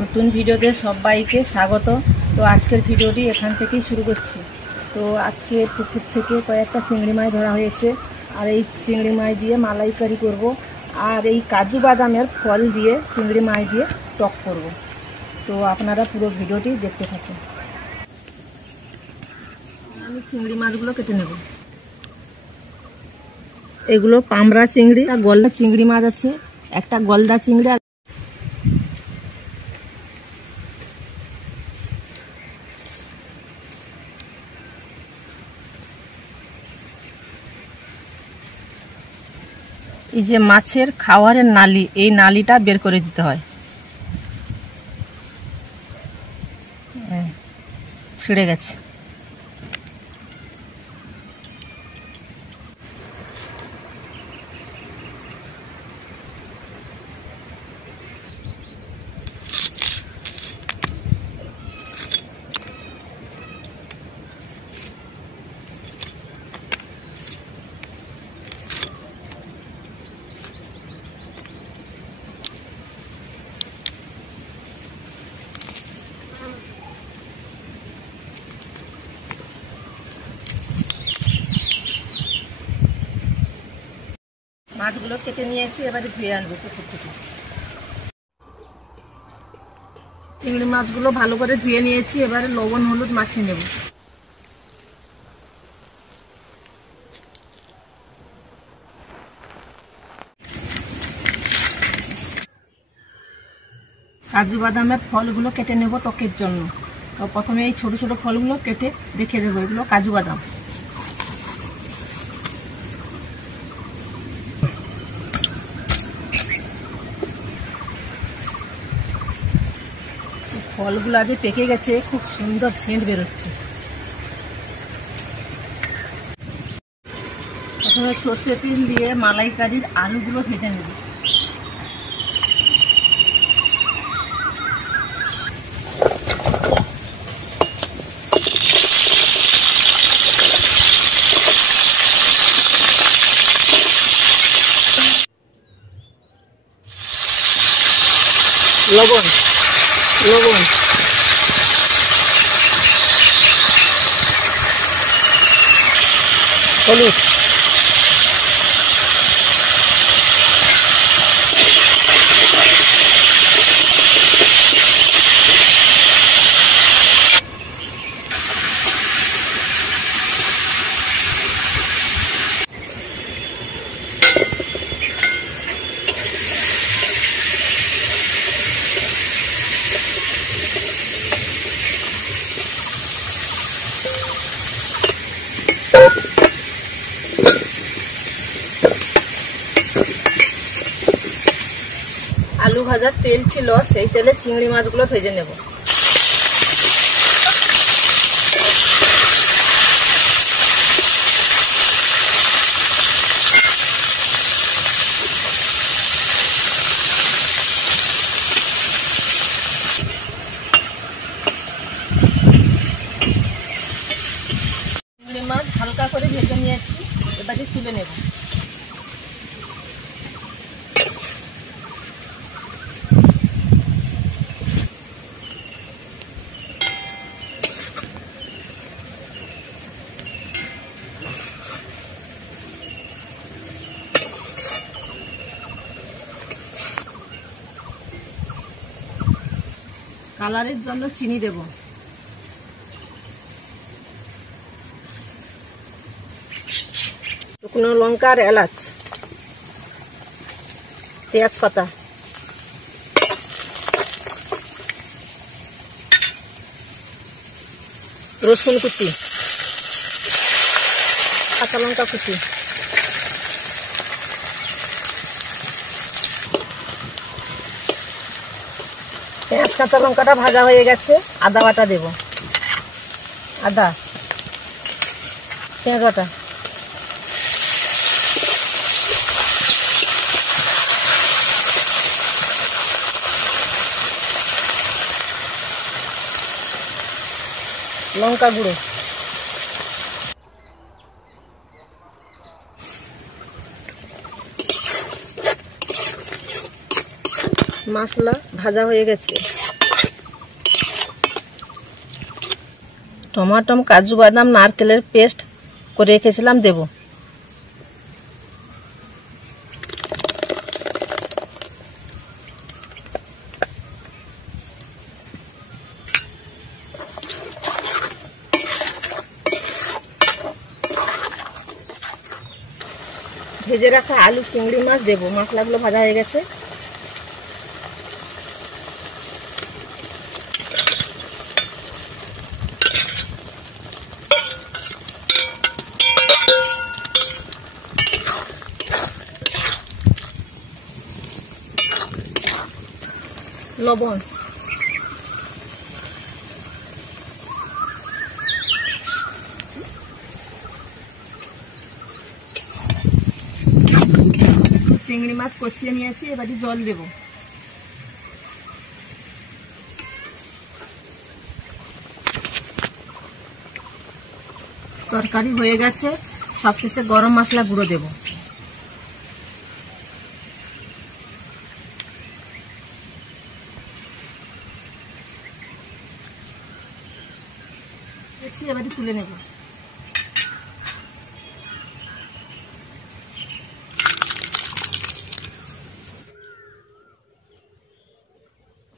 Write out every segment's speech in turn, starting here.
নতুন ভিডিওতে সবাইকে স্বাগত। তো আজকের ভিডিওটি এখান থেকেই শুরু করছি। তো আজকে পুকুর থেকে কয়েকটা চিংড়ি মাছ ধরা হয়েছে, আর এই চিংড়ি মাছ দিয়ে মালাইকারি করব, আর এই কাজু বাদামের ফল দিয়ে চিংড়ি মাছ দিয়ে টক করব। তো আপনারা পুরো ভিডিওটি দেখতে থাকুন। আমি চিংড়ি মাছগুলো কেটে নেব। এগুলো পামরা চিংড়ি, আর গলদা চিংড়ি মাছ আছে, একটা গলদা চিংড়ি। এই যে মাছের খাওয়ারের নালি, এই নালিটা বের করে দিতে হয়। ছিঁড়ে গেছে। মাছগুলো কেটে নিয়ে এসে এবারে ধুয়ে আনবো পুকুর থেকে। চিংড়ি মাছগুলো ভালো করে ধুয়ে নিয়েছি, এবারে লবণ হলুদ মাখিয়ে নেব। কাজু বাদামের ফলগুলো কেটে নেব টকের জন্য। তো প্রথমে এই ছোট ছোট ফলগুলো কেটে রেখে দেবো, এগুলো কাজু বাদাম। ফলগুলো আগে পেকে গেছে, খুব সুন্দর সেন্ট বেরোচ্ছে। প্রথমে সর্ষে তেল দিয়ে মালাইকারির আলুগুলো ভেজে নেব। লবণ লবণ হলুদ, আলু ভাজার তেল ছিল, সেই তেলে চিংড়ি মাছগুলো ভেজে নেব। চিংড়ি মাছ হালকা করে ভেজে নিয়েছি, এবারে তুলে নেব। কালারের জন্য চিনি দেব। শুকনো লঙ্কা আর এলাচ, তেজপাতা, রসুন কুচি, কাঁচা লঙ্কা কুচি, পেঁয়াজ কাঁচা লঙ্কাটা ভাজা হয়ে গেছে, আদা বাটা দেব। আদা, পেঁয়াজ বাটা, লঙ্কা গুঁড়ো, মশলা ভাজা হয়ে গেছে, টমাটম, কাজু বাদাম, নারকেলের পেস্ট করে রেখেছিলাম দেব। ভেজে রাখা আলু, চিংড়ি মাছ দেবো। মশলাগুলো ভাজা হয়ে গেছে। লবণ, চিংড়ি মাছ কষিয়ে নিয়েছি, এবারে জল দেব। তরকারি হয়ে গেছে, সবশেষে গরম মশলা গুঁড়ো দেব। এবারে তুলে নেব।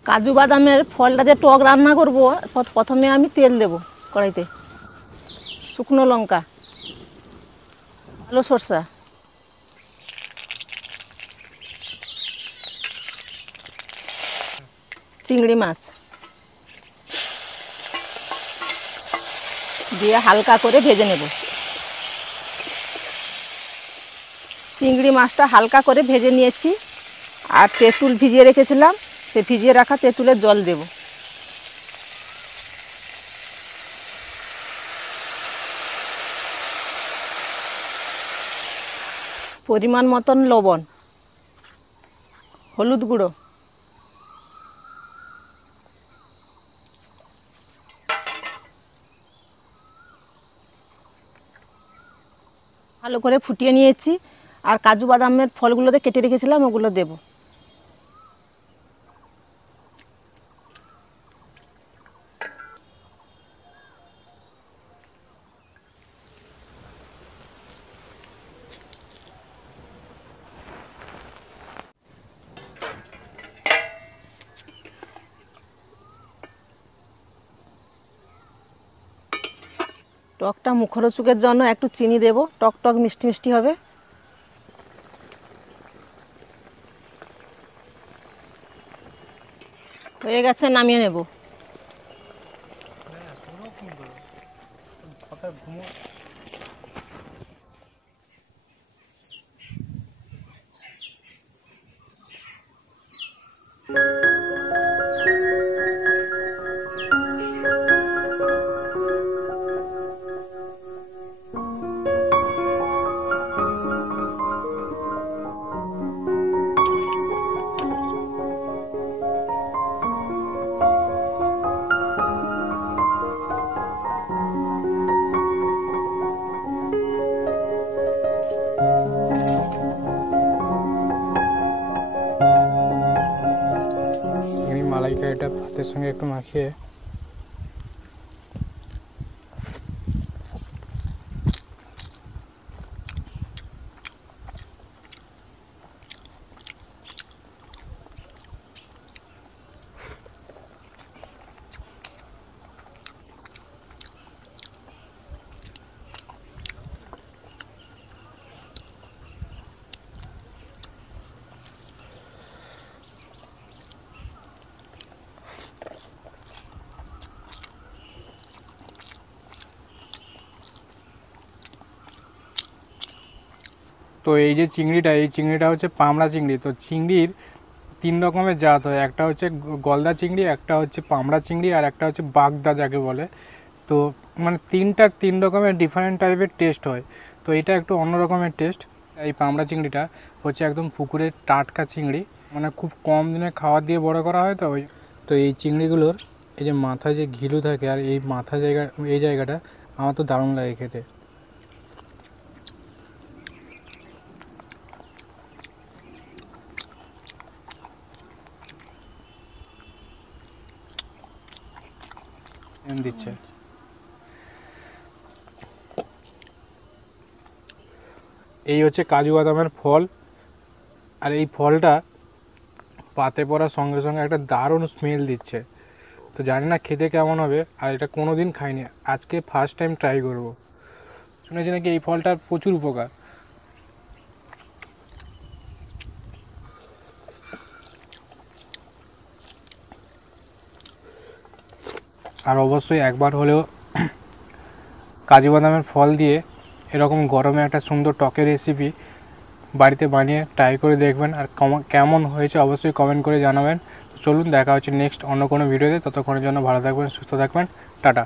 কাজু বাদামের ফলটা যে টক রান্না করব, প্রথমে আমি তেল দেব কড়াইতে, শুকনো লঙ্কা, কালো সরষা, চিংড়ি মাছ দিয়ে হালকা করে ভেজে নেব। চিংড়ি মাছটা হালকা করে ভেজে নিয়েছি, আর তেঁতুল ভিজিয়ে রেখেছিলাম, সে ভিজিয়ে রাখা তেঁতুলের জল দেব। পরিমাণ মতন লবণ, হলুদ গুঁড়ো, ভালো করে ফুটিয়ে নিয়েছি। আর কাজু বাদামের ফলগুলোতে কেটে রেখেছিলাম, ওগুলো দেব। টকটা মুখরোচকের জন্য একটু চিনি দেব, টক টক মিষ্টি মিষ্টি হবে। হয়ে গেছে, নামিয়ে নেব। মালাইকারিটা ভাতের সঙ্গে একটু মাখিয়ে তো এই যে চিংড়িটা, এই চিংড়িটা হচ্ছে পামড়া চিংড়ি। তো চিংড়ির 3 রকমের জাত হয়, একটা হচ্ছে গলদা চিংড়ি, একটা হচ্ছে পামড়া চিংড়ি, আর একটা হচ্ছে বাগদা যাকে বলে। তো মানে 3 রকমের ডিফারেন্ট টাইপের টেস্ট হয়। তো এটা একটু অন্য রকমের টেস্ট। এই পামড়া চিংড়িটা হচ্ছে একদম পুকুরের টাটকা চিংড়ি, মানে খুব কম দিনে খাবার দিয়ে বড় করা হয়। তো এই চিংড়িগুলোর এই যে মাথায় যে ঘিলু থাকে, আর এই মাথা এই জায়গাটা আমার তো দারুণ লাগে খেতে। দিচ্ছে এই হচ্ছে কাজু বাদামের ফল, আর এই ফলটা পাতে পড়ার সঙ্গে সঙ্গে একটা দারুণ স্মেল দিচ্ছে। তো জানি না খেতে কেমন হবে, আর এটা কোনো দিন খাইনি, আজকে ফার্স্ট টাইম ট্রাই করব। শুনেছি নাকি এই ফলটার প্রচুর উপকার। আর অবশ্যই একবার হলেও কাজু বাদামের ফল দিয়ে এরকম গরমে একটা সুন্দর টকের রেসিপি বাড়িতে বানিয়ে ট্রাই করে দেখবেন, আর কেমন হয়েছে অবশ্যই কমেন্ট করে জানাবেন। চলুন দেখা হচ্ছে নেক্সট অন্য কোনো ভিডিওতে, ততক্ষণের জন্য ভালো থাকবেন, সুস্থ থাকবেন, টাটা।